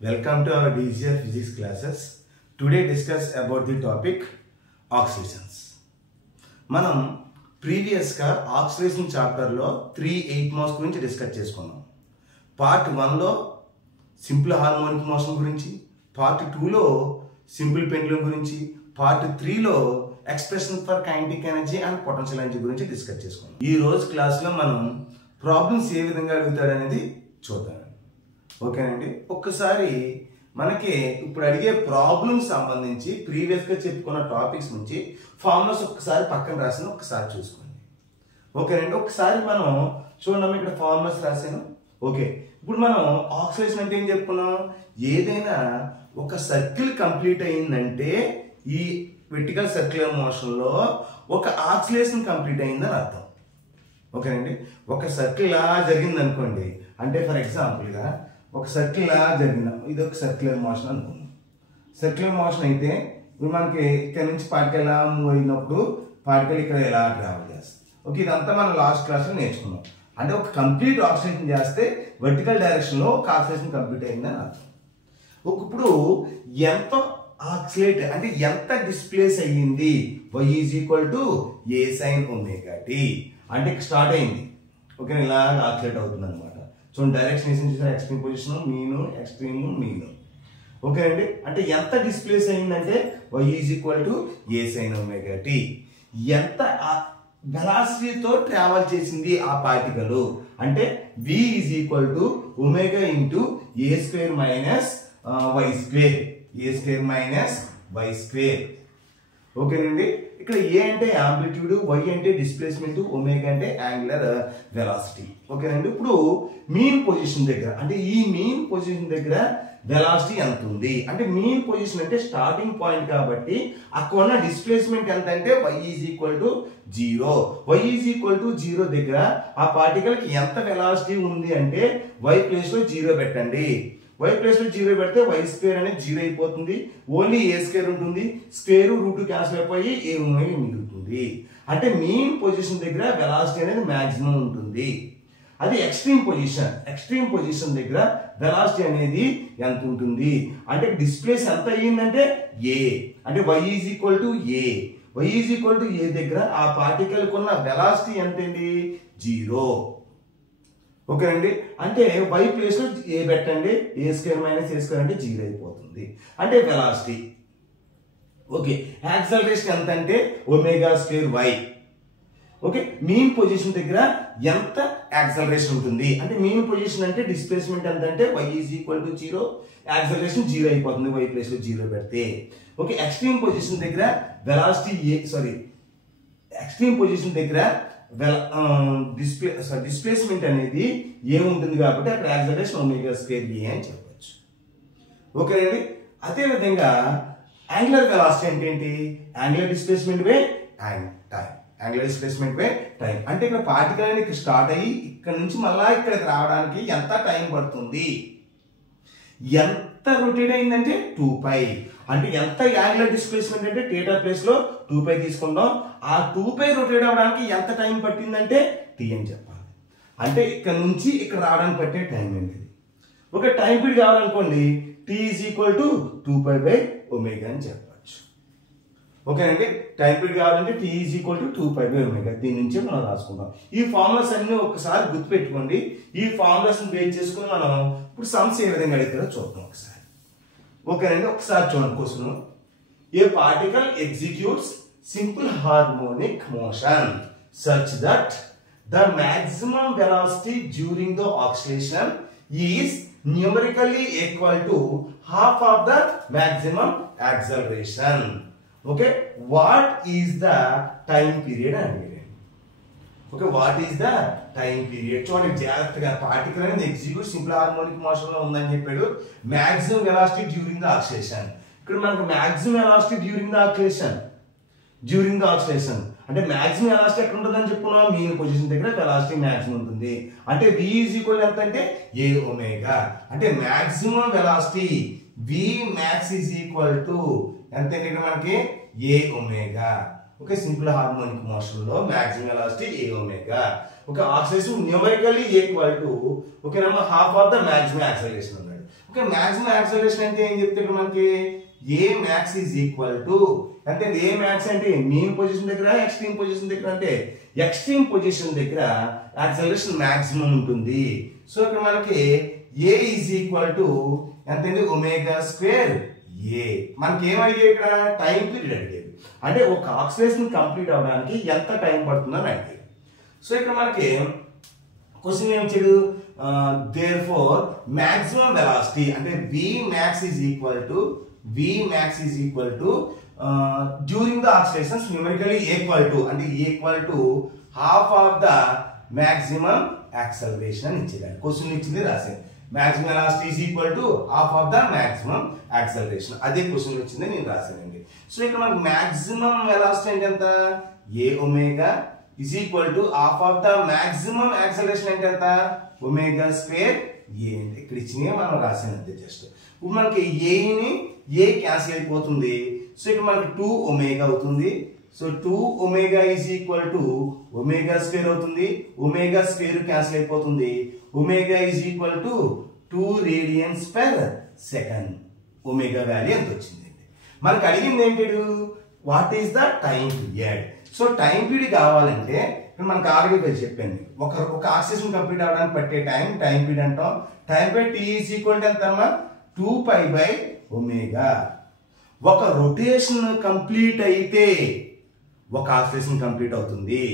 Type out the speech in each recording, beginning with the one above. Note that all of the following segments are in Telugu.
Welcome to our DCR physics classes. Today discuss about the topic oscillations. మనం ప్రీవియస్ గా ఆక్సిలేషన్ చాప్టర్ లో 3 8 మోస్ గురించి డిస్కస్ చేసుకున్నాం. పార్ట్ 1 లో సింపుల్ హార్మోనిక్ మోషన్ గురించి, పార్ట్ 2 లో సింపుల్ పెండ్యులమ్ గురించి, పార్ట్ 3 లో expression for kinetic energy and potential energy గురించి డిస్కస్ చేసుకున్నాం. ఈ రోజు క్లాస్ లో మనం ప్రాబ్లమ్స్ ఏ విధంగా అడుగుతాడు అనేది చూద్దాం. ఓకేనండి, ఒక్కసారి మనకి ఇప్పుడు అడిగే ప్రాబ్లమ్స్ సంబంధించి ప్రీవియస్ గా చెప్పుకున్న టాపిక్స్ నుంచి ఫార్ములాస్ ఒక్కసారి పక్కన రాసిన ఒక్కసారి చూసుకోండి. ఓకేనండి, ఒకసారి మనం చూడండి, ఇక్కడ ఫార్ములాస్ రాశాను. ఓకే, ఇప్పుడు మనం ఆక్సిలేషన్ అంటే ఏం చెప్పుకున్నాం? ఏదైనా ఒక సర్కిల్ కంప్లీట్ అయిందంటే ఈ వెర్టికల్ సర్క్యులర్ మోషన్ లో ఒక ఆక్సిలేషన్ కంప్లీట్ అయిందని అర్థం. ఓకేనండి, ఒక సర్కిల్ లా జరిగింది అనుకోండి, అంటే ఫర్ ఎగ్జాంపుల్ గా ఒక సర్కిల్ లా జరిగింది, ఇది ఒక సర్క్యులర్ మోషన్ అనుకున్నాం. సర్క్యులర్ మోషన్ అయితే ఇప్పుడు మనకి ఇక్కడ నుంచి పార్టికల్ ఎలా మూవ్ అయినప్పుడు పార్టికల్ ఇక్కడ ఎలా ట్రావెల్ చేస్తుంది. ఓకే, ఇదంతా మనం లాస్ట్ క్లాస్ లో నేర్చుకున్నాం. అంటే ఒక కంప్లీట్ ఆక్సిలేషన్ చేస్తే వర్టికల్ డైరెక్షన్ లో ఒక ఆక్సిలేషన్ కంప్లీట్ అయిందని అర్థం. ఇప్పుడు ఎంత ఆక్సిలేట్ అంటే ఎంత డిస్ప్లేస్ అయ్యింది, y is equal to a sin omega t. అంటే స్టార్ట్ అయింది, ఓకే, ఇలా ఆక్సిలేట్ అవుతుంది అనమాట. సో డైరెక్షన్ చూసారు, ఎక్స్ట్రీమ్ పొజిషన్ మీను, ఎక్స్ట్రీమ్ మీను. ఓకే అండి, అంటే ఎంత డిస్ప్లేస్ అయిందంటే y is equal to a sin omega t. ఎంత వెలాసిటీతో ట్రావెల్ చేసింది ఆ పార్టికల్ అంటే v is equal to omega into a square minus y square, a square minus y square. ఓకేనండి, ఇక్కడ ఏ అంటే యాంప్లిట్యూడ్, y అంటే డిస్ప్లేస్మెంట్, ఒమేగా అంటే యాంగులర్ వెలాసిటీ. ఓకేనండి, ఇప్పుడు మీన్ పొజిషన్ దగ్గర అంటే ఈ మీన్ పొజిషన్ దగ్గర వెలాసిటీ ఎంత ఉంది అంటే మీన్ పొజిషన్ అంటే స్టార్టింగ్ పాయింట్ కాబట్టి అక్కడ ఉన్న డిస్ప్లేస్మెంట్ ఎంత అంటే y is equal to 0. y is equal to 0 దగ్గర ఆ పార్టికల్ కి ఎంత వెలాసిటీ ఉంది అంటే y ప్లేస్ లో 0 పెట్టండి. y ప్లేస్ లో 0 పెడితే y స్క్వేర్ అనేది 0 అయిపోతుంది, ఓన్లీ a స్క్వేర్ ఉంటుంది, స్క్వేర్ రూట్ క్యాన్సిల్ అయిపోయి a మిగులుతుంది. అంటే మీన్ పొజిషన్ దగ్గర వెలాసిటీ అనేది మాక్సిమం ఉంటుంది. అది ఎక్స్ట్రీమ్ పొజిషన్, ఎక్స్ట్రీమ్ పొజిషన్ దగ్గర వెలాసిటీ అనేది ఎంత ఉంటుంది అంటే డిస్ప్లేస్ ఎంత అయ్యిందంటే a, అంటే y is equal to a. y is equal to a దగ్గర ఆ పార్టికల్ కున్న వెలాసిటీ ఎంత అండి? 0. ఓకే అండి, అంటే y ప్లేస్ లో a పెట్టండి, a square minus a square అంటే 0 అయిపోతుంది, అంటే వెలాసిటీ. ఓకే, యాక్సలరేషన్ ఎంత అంటే omega square y. Okay, mean position దగ్గర ఎంత యాక్సలరేషన్ ఉంటుంది అంటే మీన్ పొజిషన్ అంటే డిస్ప్లేస్మెంట్ ఎంత అంటే y is equal to 0, acceleration 0 అయిపోతుంది y ప్లేస్ లో 0 పెడితే. ఓకే, ఎక్స్ట్రీమ్ పొజిషన్ దగ్గర వెలాసిటీ ఎక్స్ట్రీమ్ పొజిషన్ దగ్గర డిస్ప్లేస్మెంట్ అనేది ఏముంటుంది కాబట్టి అక్కడ యాక్సలరేషన్ ఒమేగా స్క్వేర్ a అని చెప్పొచ్చు. ఓకే అండి, అదే విధంగా యాంగులర్ వెలాసిటీ అంటే ఏంటి? Angular displacement by time, angular displacement by time. అంటే ఇక్కడ పార్టికల్ అనేది ఇక్కడ స్టార్ట్ అయ్యి ఇక్కడ నుంచి మళ్ళా ఇక్కడికి రావడానికి ఎంత టైం పడుతుంది, ఎంత రొటేట్ అయిందంటే 2π. అంటే ఎంత యాంగులర్ డిస్ప్లేస్మెంట్ అంటే θ ప్లేస్ లో 2π తీసుకుంటాం, ఆ 2π రొటేట్ అవడానికి ఎంత టైం పట్టిందంటే t అని చెప్పాలి. అంటే ఇక్కడ నుంచి ఇక్కడ రావడానికి పట్టే టైం ఏంటి? ఒక టైం పీరియడ్ కావాలనుకోండి, t is equal to 2π by omega అని చెప్పచ్చు. ఓకేనండి, టైం పీరియడ్ కావాలంటే t is equal to 2π by omega. దీని నుంచి మనం రాసుకుందాం. ఈ ఫార్ములాస్ అన్ని ఒకసారి గుర్తుపెట్టుకోండి. ఈ ఫార్ములాస్ బేస్ చేసుకుని మనం ఇప్పుడు సమ్స్ ఏ విధంగా అడిగారో చూద్దాం ఒకసారి. ఓకేనండి, ఒకసారి చూడండి question. A particle executes simple harmonic motion such that the maximum velocity during the oscillation is numerically equal to half of the maximum acceleration. Okay, what is the time period and okay, what is the time period? చూడండి జాగ్రత్తగా, పార్టికల్ అనేది ఎగ్జిక్యూట్ సింపుల్ హార్మోనిక్ మోషన్ లో ఉందని చెప్పాడు. Maximum velocity during the oscillation, ఇక్కడ మనకు maximum velocity during the oscillation అంటే మాక్సిమం వెలాసిటీ ఎక్కడ ఉంటుందని చెప్పుకున్నాం? మీన్ పొజిషన్ దగ్గర వెలాసిటీ మాక్సిమం ఉంటుంది. అంటే v ఈజ్ ఈక్వల్ ఎంత అంటే a ఒమేగా. అంటే maximum velocity v max is equal to ఎంత అంటే మనకి a omega. Okay, simple harmonic motion లో maximum velocity a omega. Okay, oscillation numerically equal to ఓకేనా half of the maximum acceleration అన్నాడు. ఓకే, మాక్సిమం యాక్సలరేషన్ అంటే ఏం చెప్తాడు మనకి, ఏ మ్యాక్స్ ఈజ్ ఈక్వల్ టు అంటే ఏ మ్యాక్స్ అంటే మీన్ పొజిషన్ దగ్గర ఎక్స్ట్రీమ్ పొజిషన్ దగ్గర అంటే ఎక్స్ట్రీమ్ పొజిషన్ దగ్గర యాక్సలరేషన్ మాక్సిమం ఉంటుంది. సో ఇక్కడ మనకి ఏ ఈజ్ ఈక్వల్ టు ఎంత అండి, ఒమేగా స్క్వేర్ ఏ. మనకి ఏం అడిగేది ఇక్కడ, టైం పీరియడ్ అడిగేది, అంటే ఒక ఆక్సిలేషన్ కంప్లీట్ అవడానికి ఎంత టైం పడుతుందని అడిగేది. సో ఇక్కడ మనకి క్వశ్చన్ ఏం ఇచ్చాడు, therefore maximum velocity అంటే Vmax is equal to during the oscillations numerically equal to అంటే equal to half of the maximum acceleration అని ఇచ్చేది. క్వశ్చన్ ఇచ్చింది రాసేది, maximum velocity is equal to half of the maximum acceleration. అదే క్వశ్చన్ వచ్చింది నేను రాశానండి. సో ఇక్కడ మనకు maximum velocity అంటే ఎంత, a omega is equal to half of the maximum acceleration అంటే ఎంత, ఒమేగా స్క్వేర్ ఏ. ఇక్కడ ఇచ్చినవి మనం రాసాను అంతే జస్ట్. ఇప్పుడు మనకి ఏని ఏ క్యాన్సిల్ అయిపోతుంది. సో ఇక్కడ మనకి 2 ఒమేగా అవుతుంది. So 2 omega is equal to omega square అవుతుంది. ఒమేగా స్క్వేర్ క్యాన్సిల్ అయిపోతుంది. Omega is equal to 2 radians per second. Omega value ఎంత వచ్చింది. మనకు అడిగింది ఏంటి, what is the time period. So time period కావాలంటే మనకు ఆల్రెడీ చెప్పాను, ఒక ఆక్సిలేషన్ కంప్లీట్ అవడానికి పట్టే టైం పీరియడ్ అంటాం. Time period T is equal to ఎంతమ్మా, 2π/ఒమేగా. ఒక రొటేషన్ కంప్లీట్ అయితే ఒక ఆక్సిలేషన్ కంప్లీట్ అవుతుంది.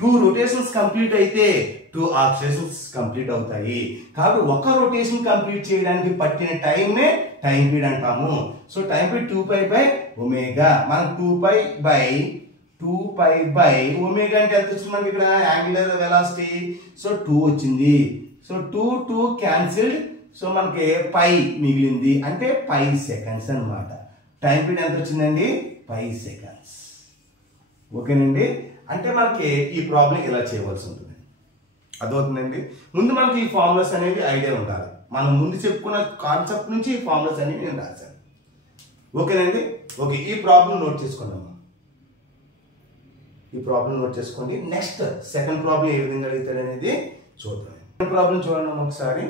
2 రొటేషన్స్ కంప్లీట్ అయితే 2 ఆక్సిలేషన్స్ కంప్లీట్ అవుతాయి. కాబట్టి ఒక రొటేషన్ కంప్లీట్ చేయడానికి పట్టిన టైంనే టైం పీరియడ్ అంటాము. సో టైం పీరియడ్ 2π/ఒమేగా. మనకు 2π/ఒమేగా అంటే ఎంత వచ్చింది మనకి ఇక్కడ, యాంగులర్ వెలాసిటీ. సో 2 వచ్చింది. So 2 cancelled. సో మనకి π మిగిలింది అంటే π సెకండ్స్ అన్నమాట. టైం పీరియడ్ ఎంత వచ్చిందండి, π సెకండ్స్. ఓకేనండి, అంటే మనకి ఈ ప్రాబ్లం ఇలా చేయవలసి ఉంటుంది. అదవుతుందండి. ముందు మనకి ఈ ఫార్ములాస్ అనేవి ఐడియా ఉండాలి. మనం ముందు చెప్పుకున్న కాన్సెప్ట్ నుంచి ఈ ఫార్ములాస్ అనేవి నేను రాశాను. ఓకేనండి. ఓకే, ఈ ప్రాబ్లం నోట్ చేసుకున్నాము. ఈ ప్రాబ్లం నోట్ చేసుకోండి. నెక్స్ట్ సెకండ్ ప్రాబ్లం ఏ విధంగా అడుగుతాడు అనేది చూద్దాం. సెకండ్ ప్రాబ్లం చూడండి ఒకసారి.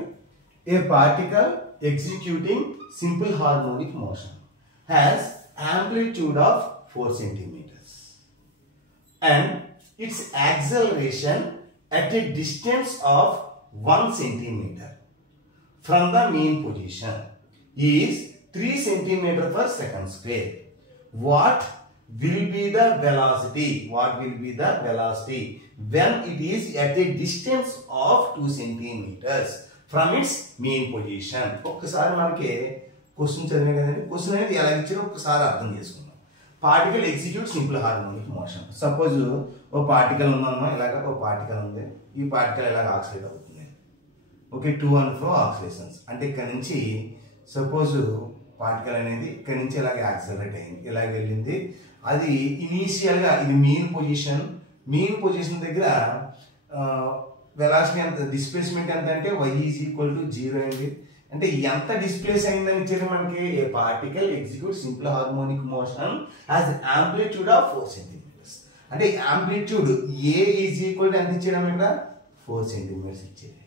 A particle executing simple harmonic motion has amplitude of 4 centimeters and its acceleration at a distance of 1 centimeter from the mean position is 3 centimeter per second square. What will be the velocity? What will be the velocity when it is at a distance of 2 centimeters from its mean position? ఒక్కసారి మనకి క్వశ్చన్ చదివే కదండి. క్వశ్చన్ అనేది ఎలా ఇచ్చారో ఒక్కసారి అర్థం చేసుకుందాం. Particle execute simple harmonic motion. Suppose ఓ పార్టికల్ ఉందమ్మా, ఇలాగ ఓ పార్టికల్ ఉంది. ఈ పార్టికల్ ఇలాగ ఆక్సిలేట్ అవుతుంది. Okay, 2 and 4 ఆక్సిలేషన్స్. అంటే ఇక్కడ నుంచి సపోజ్ పార్టికల్ అనేది ఇక్కడ నుంచి ఇలాగ యాక్సిలరేట్ అయింది, ఇలాగ వెళ్ళింది. అది ఇనీషియల్గా ఇది మీన్ పొజిషన్ దగ్గర వెలాసిటీ ఎంత, డిస్ప్లేస్మెంట్ ఎంత అంటే y ఈజ్ ఈక్వల్ టు 0 అండి. అంటే ఎంత డిస్ప్లేస్ అయిందని ఇచ్చారు మనకి. A particle execute simple harmonic motion has amplitude of 4 centimetres. అంటే amplitude a is equal to ఎంత ఇచ్చాడు ఇక్కడ, 4 సెంటీమీటర్స్ ఇచ్చేది.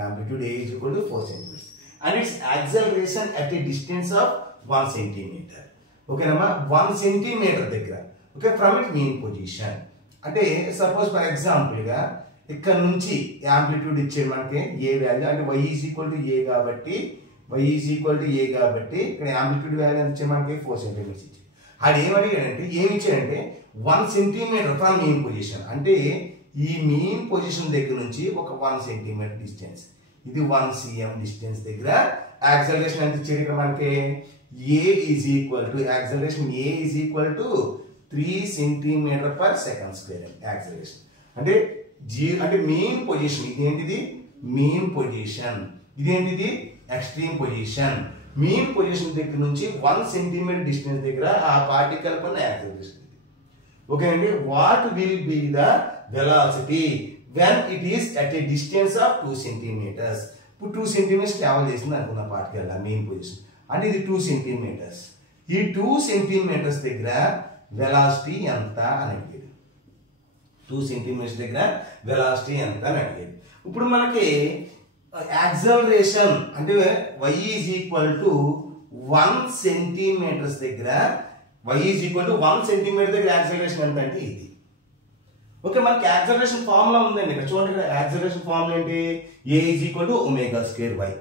Amplitude a is equal to 4 centimetres and its acceleration at a distance of 1 centimetre. ఓకేనమ్మా, 1 సెంటీమీటర్ దగ్గర. Okay, from it mean position. అంటే సపోజ్ ఫర్ ఎగ్జాంపుల్గా ఇక్కడ నుంచి యాంప్లిట్యూడ్ ఇచ్చేది మనకి ఏ వాల్యూ అంటే y is equal to a కాబట్టి ఇక్కడ యాంప్లిట్యూడ్ వాల్యూ ఎంత ఇచ్చాడు మనకి, 4 సెంటీమీటర్స్ ఇచ్చాడు. అది ఏమడిగాడంటే ఏమి ఇచ్చాడంటే 1 సెంటీమీటర్ ఫ్రమ్ మీన్ పొజిషన్. అంటే ఈ మీన్ పొజిషన్ దగ్గర నుంచి ఒక 1 సెంటీమీటర్ డిస్టెన్స్, ఇది 1 cm డిస్టెన్స్ దగ్గర యాక్సలరేషన్ ఎంత ఇచ్చాడు ఇక్కడ మనకి, a is equal to acceleration a is equal to 3 centimetre per second square acceleration. అంటే అంటే మెయిన్ పొజిషన్, ఇదేంటిది మెయిన్ పొజిషన్, ఇదేంటిది ఎక్స్ట్రీమ్ పొజిషన్. మెయిన్ పొజిషన్ దగ్గర నుంచి 1 సెంటీమీటర్ డిస్టెన్స్ దగ్గర ఆ పార్టికల్ పైన యాక్సలరేషన్. ఓకే అండి, what will be the velocity when it is at a distance of 2 centimetres. ఇప్పుడు 2 సెంటీమీటర్స్ ట్రావెల్ చేసింది అనుకున్న పార్టికల్ మెయిన్ పొజిషన్. అంటే ఇది 2 సెంటీమీటర్స్. ఈ 2 సెంటీమీటర్స్ దగ్గర వెలాసిటీ ఎంత అని అడిగేది. 2 సెంటీమీటర్స్ దగ్గర వెలాసిటీ ఎంత అని అడిగేది. ఇప్పుడు మనకి యాక్సలరేషన్ అంటే y is equal to 1 centimeters దగ్గర y is equal to 1 centimetre దగ్గర యాక్సలరేషన్ ఎంత అంటే ఇది. ఓకే, మనకి యాక్సలరేషన్ ఫార్ములా ఉందండి ఇక్కడ చూడండి. ఇక్కడ యాక్సలరేషన్ ఫార్ములా ఏంటి? a is equal to omega square y.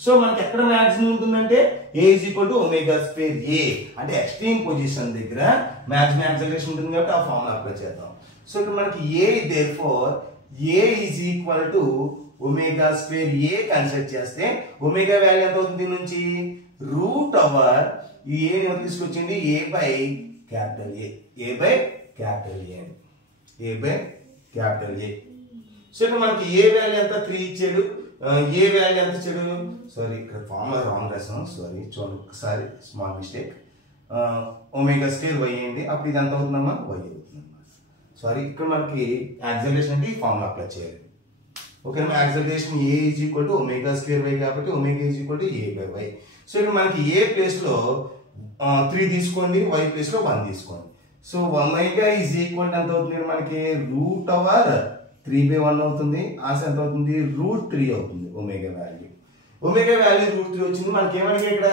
So మనకి ఎక్కడ మాక్సిమం ఉంటుందంటే a is equal to omega square a, అంటే ఎక్స్ట్రీమ్ పొజిషన్ దగ్గర మాక్సిమం యాక్సలరేషన్ ఉంటుంది కాబట్టి ఆ ఫార్ములా అప్లై చేద్దాం. సో ఇక్కడ మనకి a therefore a is equal to omega square a consider చేస్తే ఒమేగా వాల్యూ ఎంత అవుతుంది దీని నుంచి? రూట్ ఓవర్ ఈ a ని తీసుకొచ్చింది a by capital A, a by capital A, a by capital A. So ఇక్కడ మనకి a వాల్యూ ఎంత 3 ఇచ్చాడు, a వాల్యూ ఎంత ఇచ్చాడు? సారీ ఇక్కడ ఫార్ములా రాంగ్ రాసాం, సారీ చూడండి ఒకసారి small mistake. Omega square y అయింది, అప్పుడు ఇది ఎంత అవుతుందమ్మా? y అవుతుంది. సారీ ఇక్కడ మనకి యాక్సలరేషన్ అంటే ఈ ఫార్ములా అప్లై చేయాలి. Okay, acceleration a is equal to omega square y కాబట్టి omega is equal to a by y. So ఇక్కడ మనకి a ప్లేస్ లో 3 తీసుకోండి, y ప్లేస్ లో 1 తీసుకోండి. సో ఒమేగా ఈజ్ ఈక్వల్ ఎంత అవుతుంది మనకి? రూట్ ఓవర్ 3/1 అవుతుంది. ఆన్సర్ ఎంత అవుతుంది? రూట్ 3 అవుతుంది omega value. Omega value root 3 వచ్చింది. మనకి ఏమడిగా ఇక్కడ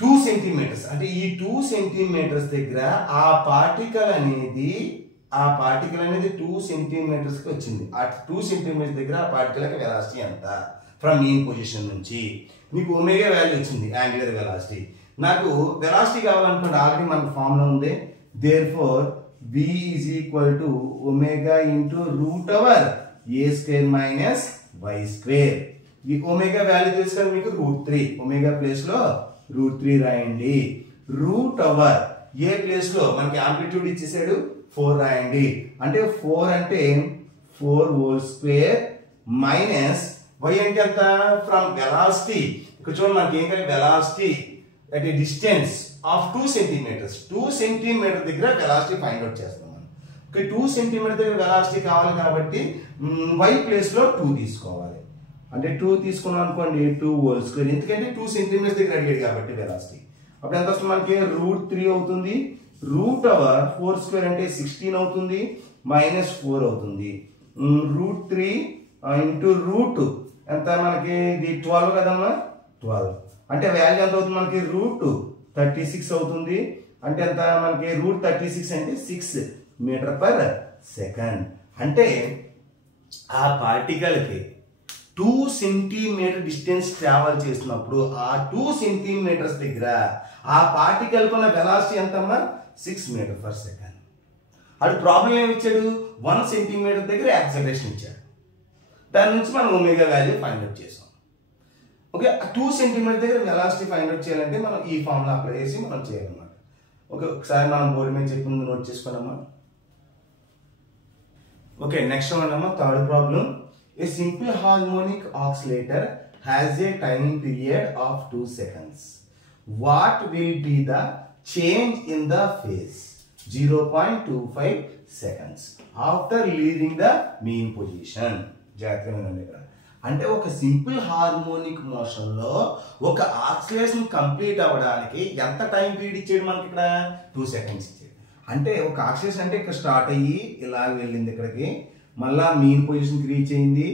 2 సెంటీమీటర్స్, అంటే ఈ 2 సెంటీమీటర్స్ దగ్గర ఆ పార్టికల్ అనేది 2 సెంటీమీటర్స్ కి వచ్చింది. ఆ 2 సెంటీమీటర్స్ దగ్గర ఆ పార్టికల్ యొక్క వెలాసిటీ ఎంత ఫ్రమ్ మీన్ పొజిషన్ నుంచి? మీకు ఒమేగా వాల్యూ వచ్చింది, యాంగులర్ వెలాసిటీ. నాకు వెలాసిటీ కావాలనుకోండి, ఆల్రెడీ మనకు ఫార్ములా ఉంది. Therefore v is equal to omega into root over a square minus y square. ఈ ఒమేగా వాల్యూ తెలుసు కదా మీకు, రూట్ 3. ఒమేగా ప్లేస్ లో రూట్ 3 రాయండి. రూట్ ఓవర్ a ప్లేస్ లో మనకి ఆంప్లిట్యూడ్ ఇచ్చేసాడు 4 రాయండి. అంటే 4 అంటే 4 హోల్ స్క్వేర్ మైనస్ y అంటే ఎంత? From velocity. ఇక్కడ చూడండి మనకి ఏం కావాలి? Velocity at a distance of 2 centimeters. 2 centimeter దగ్గర వెలాసిటీ ఫైండ్ అవుట్ చేస్తాం మనం. ఓకే, 2 సెంటీమీటర్ దగ్గర వెలాసిటీ కావాలి కాబట్టి y ప్లేస్ లో 2 తీసుకోవాలి. అంటే 2 తీసుకున్నాం అనుకోండి, 2 హోల్ స్క్వేర్. ఎందుకంటే 2 సెంటీమీటర్స్ దగ్గర అడిగాడు కాబట్టి వెలాసిటీ. అప్పుడు ఎంత వస్తుంది మనకి? రూట్ 3 అవుతుంది. రూట్ ఓవర్ 4 స్క్వేర్ అంటే 16 అవుతుంది, మైనస్ 4 అవుతుంది. రూట్ 3 ఇంటూ రూట్ ఎంత మనకి? ఇది 12 కదమ్మా, 12. అంటే వాల్యూ ఎంత అవుతుంది మనకి? రూట్ 36 అవుతుంది. అంటే ఎంత మనకి? రూట్ 36 అంటే 6 మీటర్ పర్ సెకండ్. అంటే ఆ పార్టికల్ కి 2 సెంటీమీటర్ డిస్టెన్స్ ట్రావెల్ చేసినప్పుడు ఆ 2 సెంటీమీటర్స్ దగ్గర ఆ పార్టికల్ కున్న వెలాసిటీ ఎంతమ్మా? 6 మీటర్ పర్ సెకండ్. అది ప్రాబ్లం ఏమి ఇచ్చాడు? 1 సెంటీమీటర్ దగ్గర యాక్సలరేషన్ ఇచ్చాడు. దాని నుంచి మనం ఒమేగా వాల్యూ ఫైండ్ అవుట్ చేసాం. ఓకే, 2 సెంటీమీటర్ దగ్గర వెలాసిటీ ఫైండ్ అవుట్ చేయాలంటే మనం ఈ ఫార్ములా అప్లై చేసి మనం చేయాలన్నమాట. ఓకే, ఒకసారి మనం బోర్డు మీద చెప్పింది నోట్ చేసుకున్నామా? ఓకే, నెక్స్ట్ వన్ అమ్మా, third problem. A simple harmonic oscillator has a time period of 2 seconds. What will be the change in the phase? 0.25 seconds after leaving the mean position. జాగ్రత్తగా ఉండండి ఇక్కడ. అంటే ఒక సింపుల్ హార్మోనిక్ మోషన్ లో ఒక ఆక్సిలేషన్ కంప్లీట్ అవ్వడానికి ఎంత టైం పీరియడ్ ఇచ్చాడు మనకి? ఇక్కడ 2 seconds ఇచ్చాడు. అంటే ఒక ఆక్సిలేషన్ అంటే ఇక్కడ స్టార్ట్ అయ్యి ఇలా వెళ్ళింది, ఇక్కడికి మళ్ళా మీన్ పొజిషన్కి రీచ్ అయింది,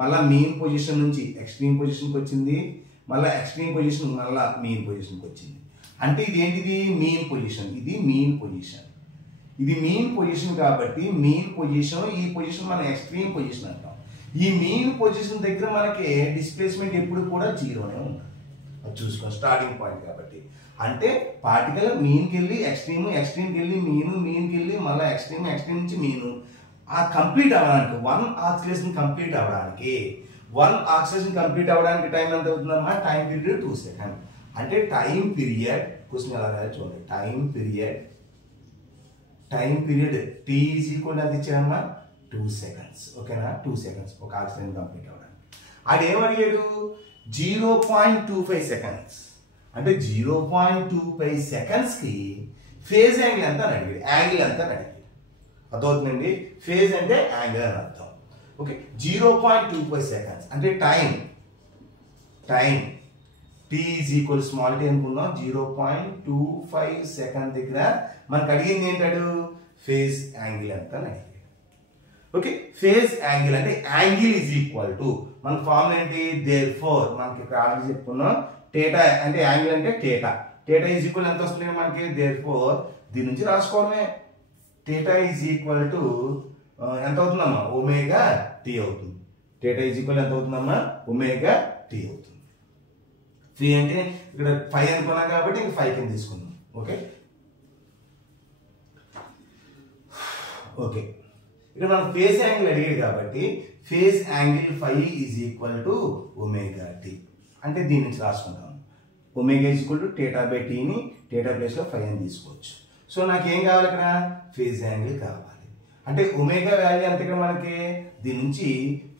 మళ్ళా మీన్ పొజిషన్ నుంచి ఎక్స్ట్రీమ్ పొజిషన్కి వచ్చింది, మళ్ళీ ఎక్స్ట్రీమ్ పొజిషన్ మళ్ళీ మీన్ పొజిషన్కి వచ్చింది. అంటే ఇది ఏంటిది? Mean position. ఇది మీన్ పొజిషన్. ఇది మీన్ పొజిషన్ కాబట్టి మీన్ పొజిషన్, ఈ పొజిషన్ మనం ఎక్స్ట్రీమ్ పొజిషన్ అంటాం. ఈ మీన్ పొజిషన్ దగ్గర మనకి డిస్ప్లేస్మెంట్ ఎప్పుడు కూడా 0నే ఉంటుంది. అది చూసుకోండి, స్టార్టింగ్ పాయింట్ కాబట్టి. అంటే పార్టికల్ మీన్కి వెళ్ళి ఎక్స్ట్రీమ్, ఎక్స్ట్రీమ్కి వెళ్ళి మీను, మీన్కి వెళ్ళి మళ్ళీ ఎక్స్ట్రీమ్, ఎక్స్ట్రీమ్ నుంచి మీను. ఆ కంప్లీట్ అవ్వడానికి 1 ఆక్సిలేషన్ కంప్లీట్ అవ్వడానికి 1 ఆక్సిలేషన్ కంప్లీట్ అవ్వడానికి టైం ఎంత అవుతుందమ్మా? Time period 2 seconds. అంటే టైం పీరియడ్ క్వశ్చన్ ఎలా రాయాలి చూడండి. Time period t is equal అది ఇచ్చాడమ్మా 2 seconds. ఓకేనా? 2 seconds ఒక ఆక్సిలేషన్ కంప్లీట్ అవ్వడానికి. అది ఏమడిగాడు? 0.25 seconds. అంటే 0.25 seconds కి ఫేజ్ యాంగిల్ ఎంత అని అడిగాడు, యాంగిల్ ఎంత అని అడిగాడు. అర్థమవుతుందండి? ఫేజ్ అంటే యాంగిల్ అని అర్థం. ఓకే, 0.25 seconds అంటే time t is equal small t అనుకుందాం. 0.25 seconds దగ్గర మనకు అడిగింది ఏంటాడు? ఫేజ్ యాంగిల్ ఎంత అని అడిగాడు. ఓకే, ఫేజ్ యాంగిల్ అంటే యాంగిల్ ఈజ్ ఈక్వల్ టు మన ఫార్ములా ఏంటి, దేర్ ఫోర్ మనకి ఇక్కడ ఆల్రెడీ చెప్పుకున్నాం థీటా అంటే యాంగిల్ అంటే థీటా ఈజ్ ఈక్వల్ ఎంత వస్తుంది మనకి, దేర్ ఫోర్ దీని నుంచి రాసుకోవడమే థీటా ఈజ్ ఈక్వల్ టు ఎంత అవుతుందమ్మా, ఒమేగా టీ అవుతుంది. థీటా ఈజ్ ఈక్వల్ ఎంత అవుతుందమ్మా, ఒమేగా టీ అవుతుంది. ఫీ అంటే ఇక్కడ 5 అనుకున్నాం కాబట్టి ఇంక 5 కింద తీసుకుందాం. ఓకే ఓకే ఇక్కడ మనం ఫేజ్ యాంగిల్ అడిగాడు కాబట్టి phase angle phi is equal to omega T అంటే దీని నుంచి రాసుకుంటాం. Omega is equal to theta by టీని థీటా ప్లేస్ లో 5 అని తీసుకోవచ్చు. సో నాకు ఏం కావాలి ఇక్కడ, ఫేజ్ యాంగిల్ కావాలి. అంటే ఒమేగా వాల్యూ ఎంత ఇక్కడ మనకి, దీని నుంచి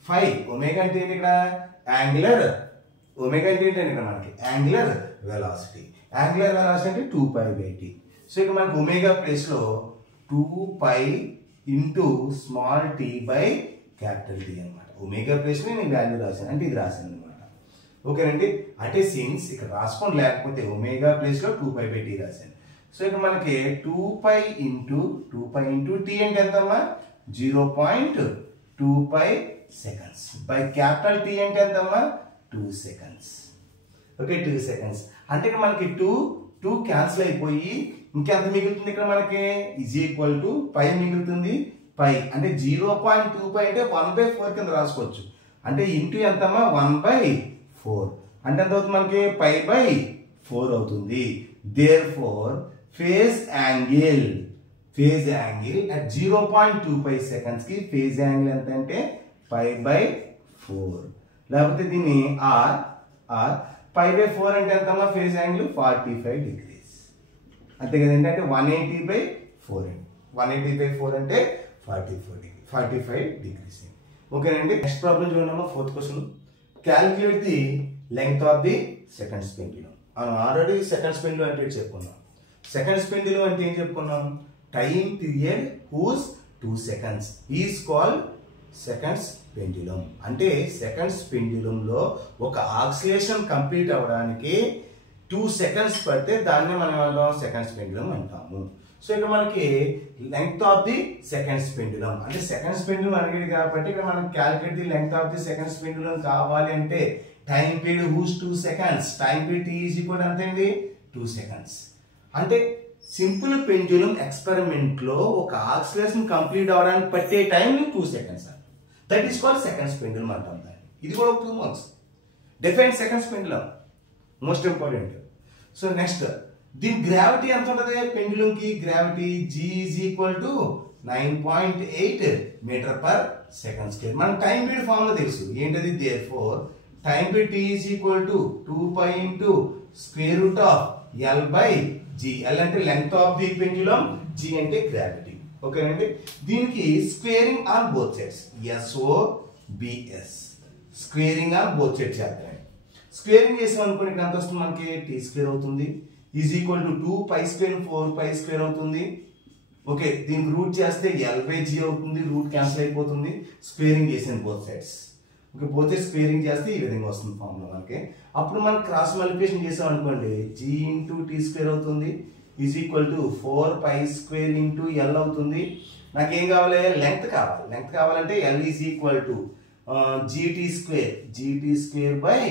5 ఒమేగా అంటే ఏంటి ఇక్కడ, యాంగులర్ ఒమేగా అంటే ఏంటంటే ఇక్కడ మనకి యాంగులర్ వెలాసిటీ. యాంగులర్ వెలాసిటీ అంటే 2π/t. సో ఇక్కడ మనకి ఒమేగా ప్లేస్ లో 2π into small T by capital T అనమాట. ఒమేగా ప్లేస్ లో నేను వాల్యూ రాశాను అంటే ఇది రాశాను అనమాట. ఓకేనండి, అంటే సిన్స్ ఇక్కడ రాసుకోండి, లేకపోతే ఒమేగా ప్లేస్ లో 2π/t రాశాను. సో ఇక్కడ మనకి 2π ఇంటూ టీ అంటే ఎంతమ్మా, 0.25 సెకండ్స్ బై క్యాపిటల్ టీ అంటే ఎంతమ్మా, 2 సెకండ్స్. ఓకే 2 సెకండ్స్ అంటే ఇక్కడ మనకి 2 క్యాన్సిల్ అయిపోయి ఇంకెంత మిగులుతుంది ఇక్కడ మనకి, ఈజ్ ఈక్వల్ టు పై మిగులుతుంది. పై అంటే 0.25 అంటే 1/4 కింద రాసుకోవచ్చు. అంటే ఇంటూ ఎంతమ్మా, 1/4 అంటే ఎంత అవుతుంది మనకి, π/4 అవుతుంది. Therefore phase angle at 0.25 seconds కి ఫేజ్ యాంగిల్ ఎంత అంటే π/4. లేకపోతే దీన్ని r π/4 అంటే ఎంతమ్మా, ఫేజ్ యాంగిల్ 45 డిగ్రీస్. అంతే కదండి, అంటే 180/4 180/4 అంటే 45 డిగ్రీస్. ఓకేనండి, నెక్స్ట్ ప్రాబ్లం చూడండి, 4th question. Calculate the length of the second pendulum. మనం ఆల్రెడీ సెకండ్ స్పెండ్యులం అంటే చెప్పుకున్నాం. సెకండ్ స్పెండ్యులం అంటే ఏం చెప్పుకున్నాం, time period whose 2 seconds is called second pendulum. అంటే సెకండ్ పెండ్యులం లో ఒక ఆక్సిలేషన్ కంప్లీట్ అవ్వడానికి 2 seconds పడితే దాన్ని మనం ఏమంటాం, సెకండ్ పెండ్యులం అంటాము. సో ఇక్కడ మనకి length of the second pendulum అంటే సెకండ్ పెండ్యులం అడిగేది కాబట్టి ఇక్కడ మనం calculate the length of the second pendulum కావాలి అంటే time period whose 2 seconds, time period T is equal ఎంత అండి, 2 seconds. అంటే సింపుల్ పెండ్యులం ఎక్స్పెరిమెంట్ లో ఒక ఆక్సిలేషన్ కంప్లీట్ అవడానికి పట్టే time 2 seconds. That is called second pendulum అంటాం దాన్ని. ఇది కూడా 2 marks. Define second pendulum, most important. So next దీని గ్రావిటీ ఎంత ఉంటుంది, పెండ్యులం కి gravity G is equal to 9.8 m/s². మనం టైం పీరియడ్ ఫార్ములా తెలుసు ఏంటది, therefore time period T is equal to 2π into square root of L/G. L అంటే length of the pendulum, G అంటే గ్రావిటీ. ఓకేనండి, దీనికి squaring on both sides, SOBS squaring on both sides చేద్దాం. స్క్వేరింగ్ చేసాం అనుకోండి ఇక్కడ ఎంత వస్తుంది మనకి, t² అవుతుంది ఈజ్ ఈక్వల్ టు 2π² 4π² అవుతుంది. ఓకే, దీనికి రూట్ చేస్తే L/G అవుతుంది, రూట్ క్యాన్సిల్ అయిపోతుంది. స్క్వేరింగ్ చేసాను both sides. Okay, both sides squaring చేస్తే ఈ విధంగా వస్తుంది ఫార్ములా మనకి. అప్పుడు మనం క్రాస్ మల్టిప్లికేషన్ చేసాం అనుకోండి, G ఇంటూ t² అవుతుంది is equal to 4π² into L అవుతుంది. నాకేం కావాలి, లెంగ్త్ కావాలి. లెంగ్త్ కావాలంటే L is equal to GT² by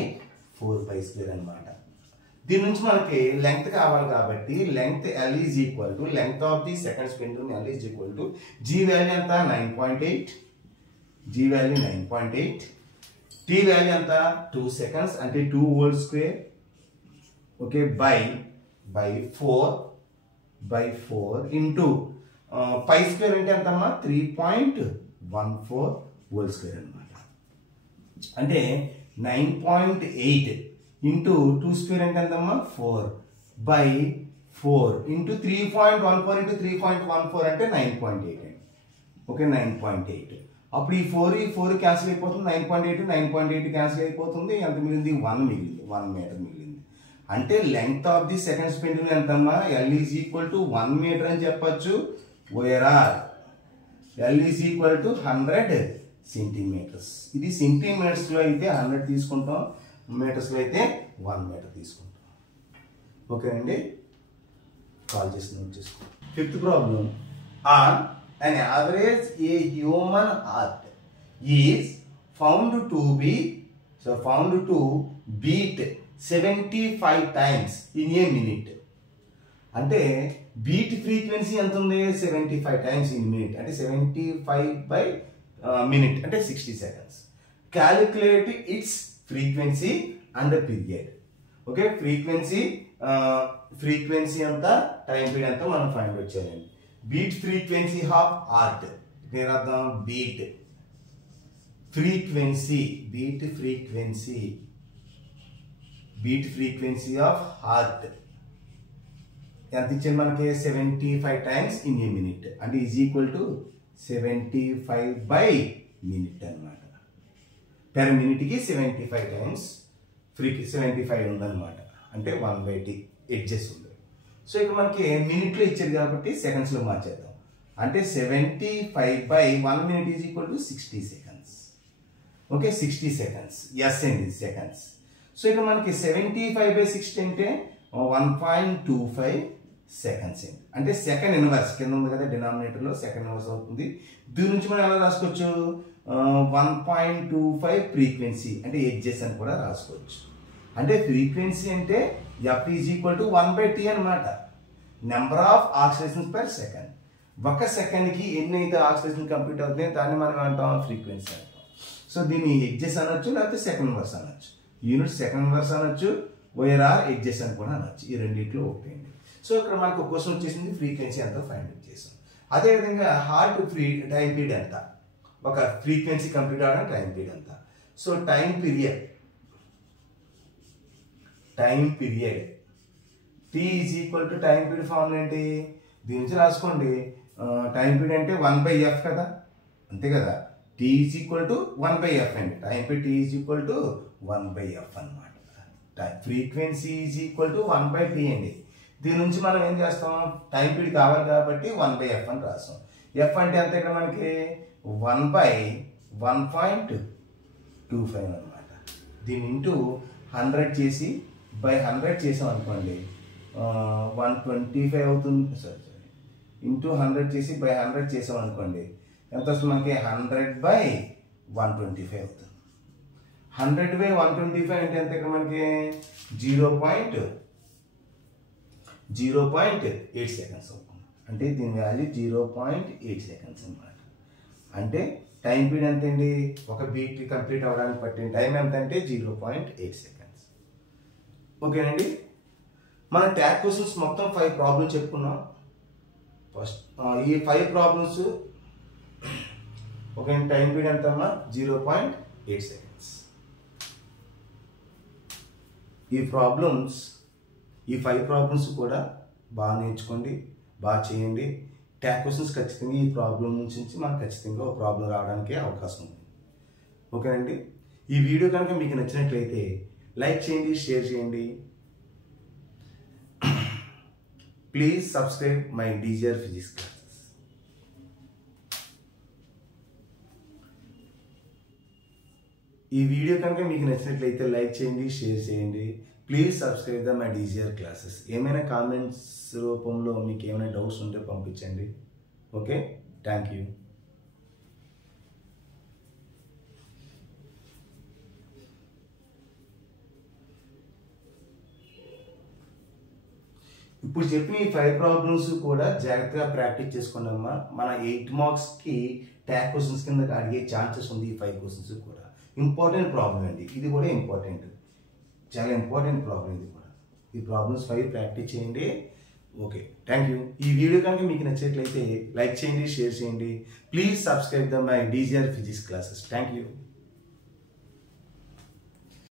4π² అనమాట. దీని నుంచి మనకి లెంగ్త్ కావాలి కాబట్టి length L is equal to length of the second pendulum L is equal to G value ఎంత 9.8, G వాల్యూ 9.8, T వాల్యూ ఎంత 2 seconds అంటే 2 whole square. Okay, by 4 into π² అంటే ఎంతమ్మా 3.14 whole square అనమాట. అంటే 9.8 ఇంటూ 2² అంటే ఎంతమ్మా 4 బై 4 ఇంటూ 3.14 ఇంటూ 3.14 అంటే 9.8. ఓకే, 9.8. అప్పుడు ఈ 4 క్యాన్సిల్ అయిపోతుంది, 9.8 క్యాన్సిల్ అయిపోతుంది. ఎంత మిగిలింది, 1 మిగిలింది, 1 meter మిగిలింది. అంటే length of the second pendulum ఎంతమ్మా, L is equal to 1 meter అని చెప్పచ్చు. Where are L is equal to 100 centimeters. ఇది సెంటీమీటర్స్ లో అయితే 100 తీసుకుంటాం, మీటర్స్ లో అయితే 1 meter తీసుకుంటాం. ఓకే అండి, కాల్ చేసి నోట్ చేసుకోండి. 5th problem. On an average a human heart is found to beat 75 times in a minute. అంటే బీట్ ఫ్రీక్వెన్సీ ఎంత ఉంది 75 టైమ్స్ ఇన్ మినిట్ అంటే 75 బై మినిట్ అంటే 60 seconds. Calculate it's frequency and period. Okay, frequency ఎంత టైం పీరియడ్ ఎంత మనం ఫైండ్ అవుట్ చేయాలండి. బీట్ ఫ్రీక్వెన్సీ ఆఫ్ హార్ట్ నేను అర్థం బీట్ ఫ్రీక్వెన్సీ ఆఫ్ హార్ట్ ఎంత ఇచ్చింది మనకి 75 టైమ్స్ ఇన్ ఏ మినిట్ అంటే is equal to 75 by minute అనమాట. పెర్ మినిట్కి 75 టైమ్స్ 75 ఉందన్నమాట. అంటే 1/t ఎడ్జెస్ ఉంది. సో ఇక్కడ మనకి మినిట్లో ఇచ్చారు కాబట్టి సెకండ్స్లో మార్చేద్దాం. అంటే 75 by 1 minute is equal to 60 seconds. Okay, 60 seconds. Yes అండి, సెకండ్స్. సో ఇక్కడ మనకి 75 బై 60 అంటే 1.25 సెకండ్స్ అండి. అంటే సెకండ్ ఇన్వర్స్ కింద ఉంది కదా, డినామినేటర్లో సెకండ్ ఇన్వర్స్ అవుతుంది. దీని నుంచి మనం ఎలా రాసుకోవచ్చు, 1.25 ఫ్రీక్వెన్సీ అంటే ఎడ్జెస్ అని కూడా రాసుకోవచ్చు. అంటే ఫ్రీక్వెన్సీ అంటే F is equal to 1/t అనమాట. Number of oscillations per second. ఒక సెకండ్కి ఎన్ని అయితే ఆక్సిలేషన్ కంప్లీట్ అవుతున్నాయి దాన్ని మనం అంటాం ఫ్రీక్వెన్సీ అంటాం. సో దీన్ని ఎడ్జెస్ అనొచ్చు, లేకపోతే సెకండ్ ఇన్వర్స్ అనొచ్చు. యూనిట్ సెకండ్ ఇన్వర్స్ అనొచ్చు, OR ఎడ్జెస్ అని కూడా అనొచ్చు. ఈ రెండింటిలో ఒకటి. సో ఇక్కడ మనకు క్వశ్చన్ వచ్చేసింది ఫ్రీక్వెన్సీ ఎంత ఫైండ్ అవుట్ చేసాం. అదేవిధంగా హార్ట్ టైం పీరియడ్ ఎంత, ఒక ఫ్రీక్వెన్సీ కంప్లీట్ అవడానికి టైం పీరియడ్ ఎంత. So time period T is equal to time period formula ఏంటి, దీని నుంచి రాసుకోండి. టైం పీరియడ్ అంటే 1/f కదా, అంతే కదా. T is equal to 1/f అండి. Time period T is equal to 1/f అనమాట. Frequency is equal to 1/t అండి. దీని నుంచి మనం ఏం చేస్తాం, టైం పీరియడ్ కావాలి కాబట్టి 1/f అని రాస్తాం. ఎఫ్ అంటే ఎంత ఇక్కడ మనకి 1/1.25 అనమాట. దీని ఇంటూ 100 చేసి బై 100 చేసాం అనుకోండి 125 అవుతుంది. సారీ ఇంటూ 100 చేసి బై 100 చేసాం అనుకోండి ఎంత వస్తుంది మనకి 100/125 అవుతుంది. 100/125 అంటే ఎంత ఇక్కడ మనకి 0.08 సెకండ్స్ అవుతుంది. అంటే దీని వాల్యూ 0.8 సెకండ్స్ అనమాట. అంటే టైం పీరియడ్ ఎంత అండి, ఒక బీట్ కంప్లీట్ అవ్వడానికి పట్టిన టైం ఎంత అంటే 0.8 సెకండ్స్. ఓకేనండి, మన ట్యాగ్ క్వశ్చన్స్ మొత్తం 5 ప్రాబ్లమ్స్ చెప్పుకున్నాం. ఫస్ట్ ఈ 5 ప్రాబ్లమ్స్ ఓకే, టైం పీరియడ్ ఎంత అమ్మా 0.8 సెకండ్స్. ఈ 5 ప్రాబ్లమ్స్ కూడా బాగా నేర్చుకోండి, బాగా చేయండి. ట్యాగ్ క్వశ్చన్స్ ఖచ్చితంగా ఈ ప్రాబ్లం నుంచి మనకు ఖచ్చితంగా ఒక ప్రాబ్లం రావడానికి అవకాశం ఉంది. ఓకేనండి, ఈ వీడియో కనుక మీకు నచ్చినట్లయితే లైక్ చేయండి, షేర్ చేయండి. Please subscribe my DGR physics classes. ఈ వీడియో కనుక మీకు నచ్చినట్లయితే లైక్ చేయండి, షేర్ చేయండి. Please subscribe my DGR classes. ఏమైనా కామెంట్స్ రూపంలో మీకు ఏమైనా డౌట్స్ ఉంటే పంపించండి. Okay, thank you. ఇప్పుడు చెప్పిన ఈ 5 ప్రాబ్లమ్స్ కూడా జాగ్రత్తగా ప్రాక్టీస్ చేసుకోండమ్మా. మన 8 మార్క్స్కి ట్యాగ్ క్వశ్చన్స్ కింద అడిగే ఛాన్సెస్ ఉంది. ఈ 5 క్వశ్చన్స్ కూడా ఇంపార్టెంట్ ప్రాబ్లం అండి. ఇది కూడా ఇంపార్టెంట్, చాలా ఇంపార్టెంట్ ప్రాబ్లం ఇది కూడా. ఈ ప్రాబ్లమ్స్ 5 ప్రాక్టీస్ చేయండి. Okay, thank you. ఈ వీడియో కనుక మీకు నచ్చినట్లయితే లైక్ చేయండి, షేర్ చేయండి. Please subscribe my DGR physics classes. Thank you.